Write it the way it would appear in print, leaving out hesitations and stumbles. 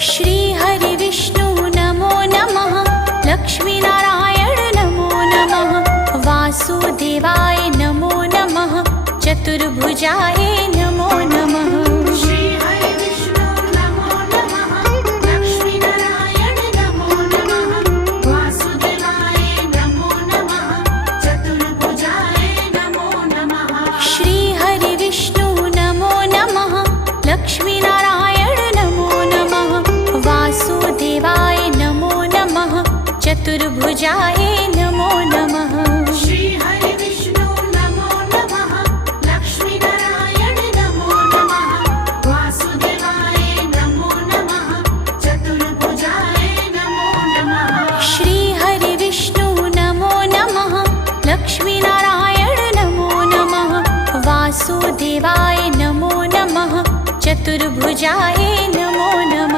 श्री हरि विष्णु नमो नमः। लक्ष्मीनारायण नमो नमः। वासुदेवाय नमो नमः। चतुर्भुजाय नमो नमः। श्री हरि विष्णु नमो नमः। लक्ष्मीनारायण नमो नमः। वासुदेवाय नमो नमः। चतुर्भुजाय नमो नमः। श्री हरि विष्णु नमो नमः। लक्ष्मीनारायण नमो नमः। वासुदेवाय नमो नमः। चतुर्भुजाय नमो नमः। श्री हरि विष्णु नमो नमः। लक्ष्मीनारायण नमो नमः। वासुदेवाय नमो नमः। चतुर्भुजाय नमो नमः। श्री हरि विष्णु नमो नमः। लक्ष्मीनारायण नमो नमः। वासुदेवाय नमो नमः। चतुर्भुजाय